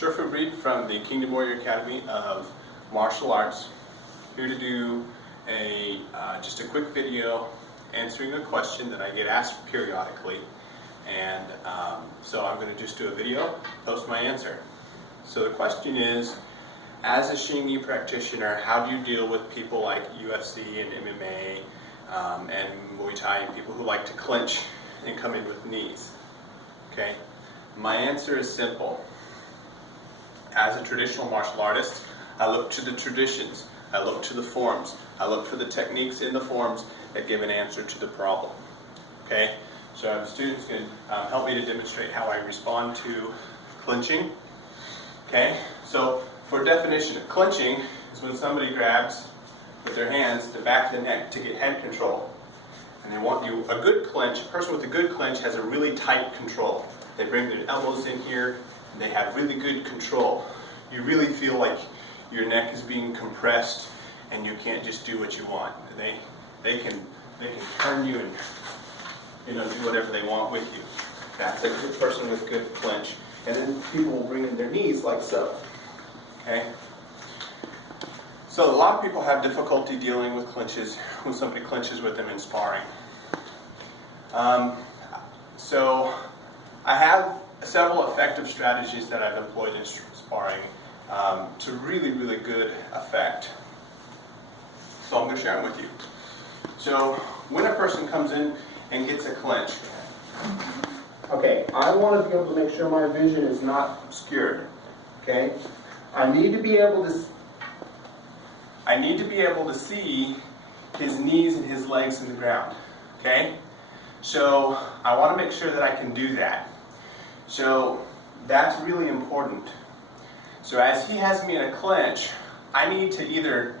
Reed from the Kingdom Warrior Academy of Martial Arts, here to do just a quick video answering a question that I get asked periodically, and so I'm going to just do a video, post my answer. So the question is, as a Xingyi practitioner, how do you deal with people like UFC and MMA and Muay Thai, people who like to clinch and come in with knees? Okay, my answer is simple. As a traditional martial artist, I look to the traditions, I look to the forms, I look for the techniques in the forms that give an answer to the problem. Okay, so the students can help me to demonstrate how I respond to clinching. Okay, so for definition, clinching is when somebody grabs with their hands the back of the neck to get head control. And they want you, a good clinch, a person with a good clinch has a really tight control. They bring their elbows in here, and they have really good control. You really feel like your neck is being compressed and you can't just do what you want. They can turn you and do whatever they want with you. That's a good person with good clinch. And then people will bring in their knees like so. Okay? So a lot of people have difficulty dealing with clinches when somebody clinches with them in sparring. So I have several effective strategies that I've employed in sparring to really, really good effect. So I'm going to share them with you. So when a person comes in and gets a clinch, okay, I want to be able to make sure my vision is not obscured. Okay, I need to be able to see his knees and his legs in the ground. Okay, so I want to make sure that I can do that. So that's really important. So as he has me in a clinch, I need to either,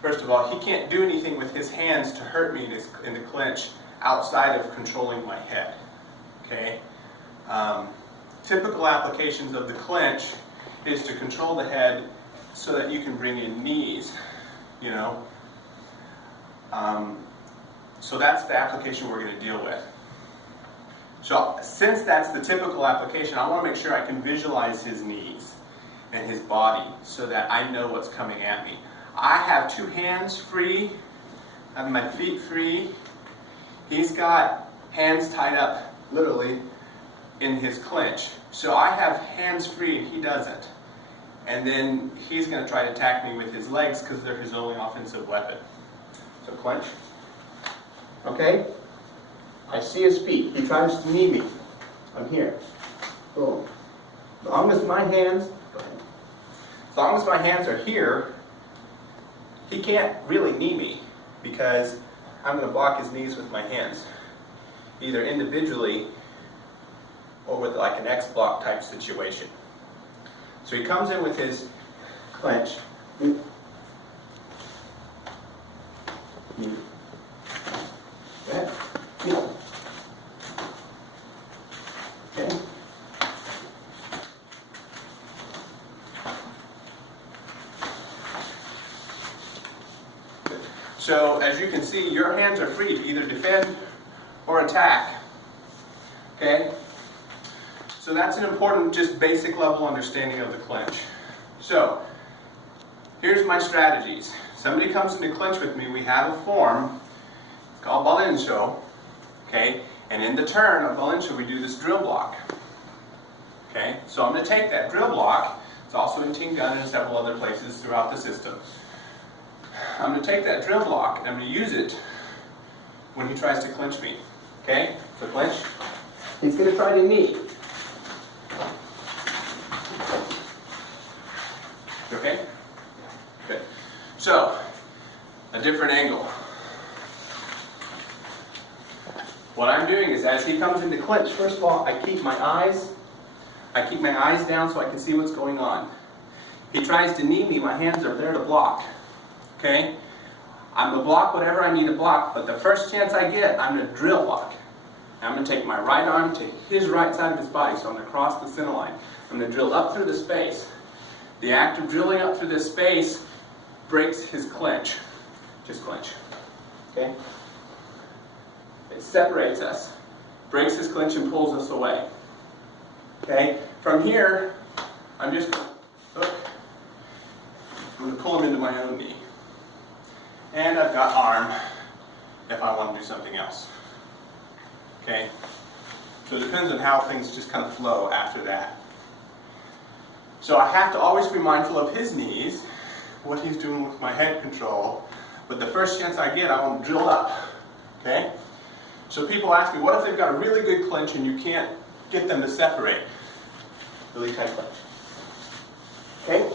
first of all, he can't do anything with his hands to hurt me in the clinch outside of controlling my head. Okay? Typical applications of the clinch is to control the head so that you can bring in knees, So that's the application we're going to deal with. So since that's the typical application, I want to make sure I can visualize his knees and his body so that I know what's coming at me. I have two hands free, I have my feet free. He's got hands tied up, literally, in his clinch. So I have hands free and he doesn't. And then he's going to try to attack me with his legs because they're his only offensive weapon. So clinch. Okay? I see his feet. He tries to knee me. I'm here. Boom. As long as my hands are here, he can't really knee me because I'm going to block his knees with my hands, either individually or with like an X block type situation. So he comes in with his clinch. Go ahead. Okay. So as you can see, your hands are free to either defend or attack. Okay? So that's an important, just basic level understanding of the clinch. So here's my strategies. Somebody comes into clinch with me, we have a form, it's called Balinsho. Okay? And in the turn of Balinsho, we do this drill block. Okay? So I'm going to take that drill block, it's also in Tingun and several other places throughout the system. I'm going to take that drill block and I'm going to use it when he tries to clinch me. Okay? So clinch. He's going to try to knee. Okay? Good. So, a different angle. What I'm doing is as he comes into clinch, first of all, I keep my eyes down so I can see what's going on. He tries to knee me, my hands are there to block. Okay? I'm going to block whatever I need to block, but the first chance I get, I'm going to drill block. I'm going to take my right arm to his right side of his body, so I'm going to cross the center line. I'm going to drill up through the space. The act of drilling up through this space breaks his clinch. Just clinch. Okay? It separates us, breaks his clinch and pulls us away. Okay? From here, I'm just going to hook. I'm going to pull him into my own knee. And I've got arm if I want to do something else. Okay? So it depends on how things just kind of flow after that. So I have to always be mindful of his knees, what he's doing with my head control, but the first chance I get, I want to drill up. Okay? So people ask me, what if they've got a really good clinch and you can't get them to separate? Really tight clinch. Okay?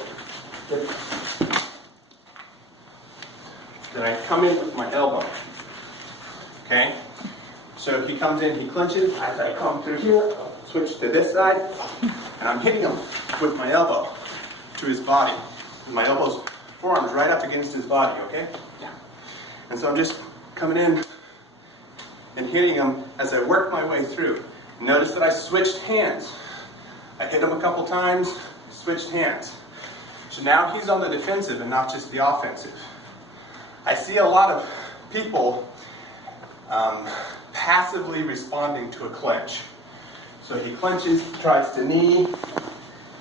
Good. Then I come in with my elbow. Okay? So he comes in, he clinches, as I come through here, switch to this side, and I'm hitting him with my elbow to his body. My elbow's forearm's right up against his body, okay? Yeah. And so I'm just coming in and hitting him as I work my way through. Notice that I switched hands. I hit him a couple times, switched hands. So now he's on the defensive and not just the offensive. I see a lot of people passively responding to a clinch. So he clinches, tries to knee,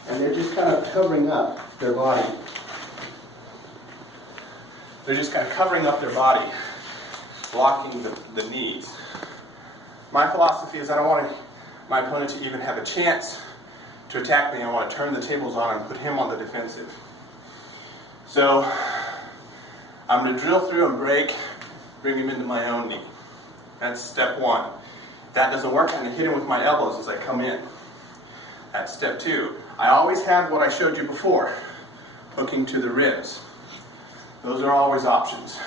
and they're just kind of covering up their body. They're just kind of covering up their body, blocking the knees. My philosophy is I don't want my opponent to even have a chance to attack me. I want to turn the tables on and put him on the defensive. So I'm going to drill through and break, bring him into my own knee. That's step one. If that doesn't work, I'm going to hit him with my elbows as I come in. That's step two. I always have what I showed you before, hooking to the ribs. Those are always options.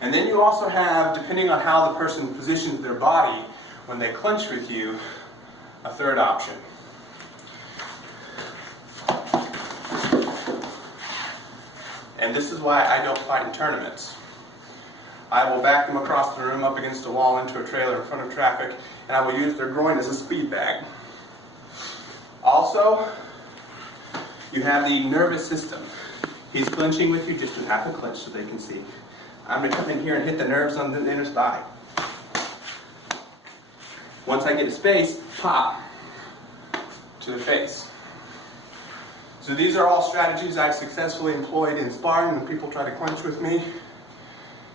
And then you also have, depending on how the person positions their body when they clinch with you, a third option. And this is why I don't fight in tournaments. I will back them across the room up against a wall into a trailer in front of traffic, and I will use their groin as a speed bag. Also, you have the nervous system. He's clinching with you, just do half a clinch so they can see. I'm going to come in here and hit the nerves on the inner thigh. Once I get a space, pop to the face. So these are all strategies I've successfully employed in sparring when people try to clinch with me.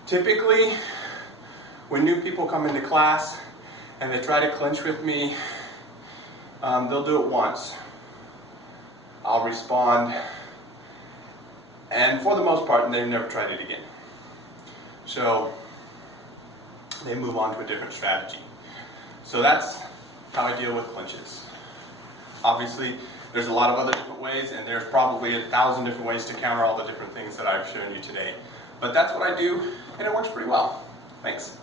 Typically, when new people come into class and they try to clinch with me, they'll do it once. I'll respond, and for the most part, they've never tried it again. So they move on to a different strategy. So that's how I deal with clinches. Obviously, there's a lot of other different ways, and there's probably 1,000 different ways to counter all the different things that I've shown you today. But that's what I do, and it works pretty well. Thanks.